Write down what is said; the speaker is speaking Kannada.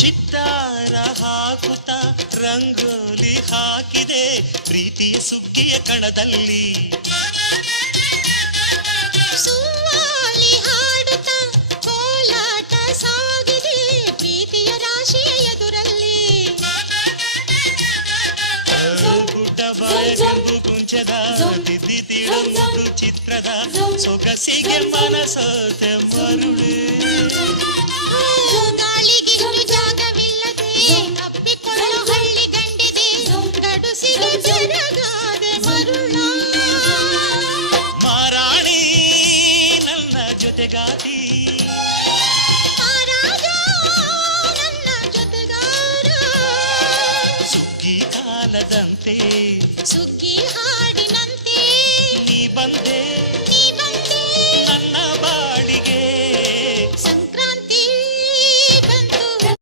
ಚಿತ್ತಾರ ಹಾಕುತ್ತ ರಂಗೋಲಿ ಹಾಕಿದೆ ಪ್ರೀತಿಯ ಸುಗ್ಗಿಯ ಕಣದಲ್ಲಿ. ಸುವಾಲಿ ಹಾಡುತ್ತ ಕೋಲಾಟ ಸಾಗಿದೆ ಪ್ರೀತಿಯ ರಾಶಿಯ ಎದುರಲ್ಲಿ. ಗುಡ್ಡಬಾಯು ಕುಂಚದ ತಿದ್ದಿ ತೀಡು ಚಿತ್ರದ ಸೊಗಸಿಗೆ ಮನಸೋತೆ ಮರುಳೆ. ಗಾಳಿಗಿಷ್ಟು ಜಾಗವಿಲ್ಲದೆ ಅಪ್ಪಿಕೊಳ್ಳೋ ಹಳ್ಳಿ ಗಂಡಿದೆ ಗಡುಸಿಗೆ ಜರಗಾದೆ ಮರುಳ. ಮಾರಾಣಿ ನನ್ನ ಜೊತೆಗಾತಿ ಮಹಾರಾಜ ನನ್ನ ಜೊತೆಗಾರ. ಸುಗ್ಗಿ ಕಾಲದಂತೆ ಸುಗ್ಗಿ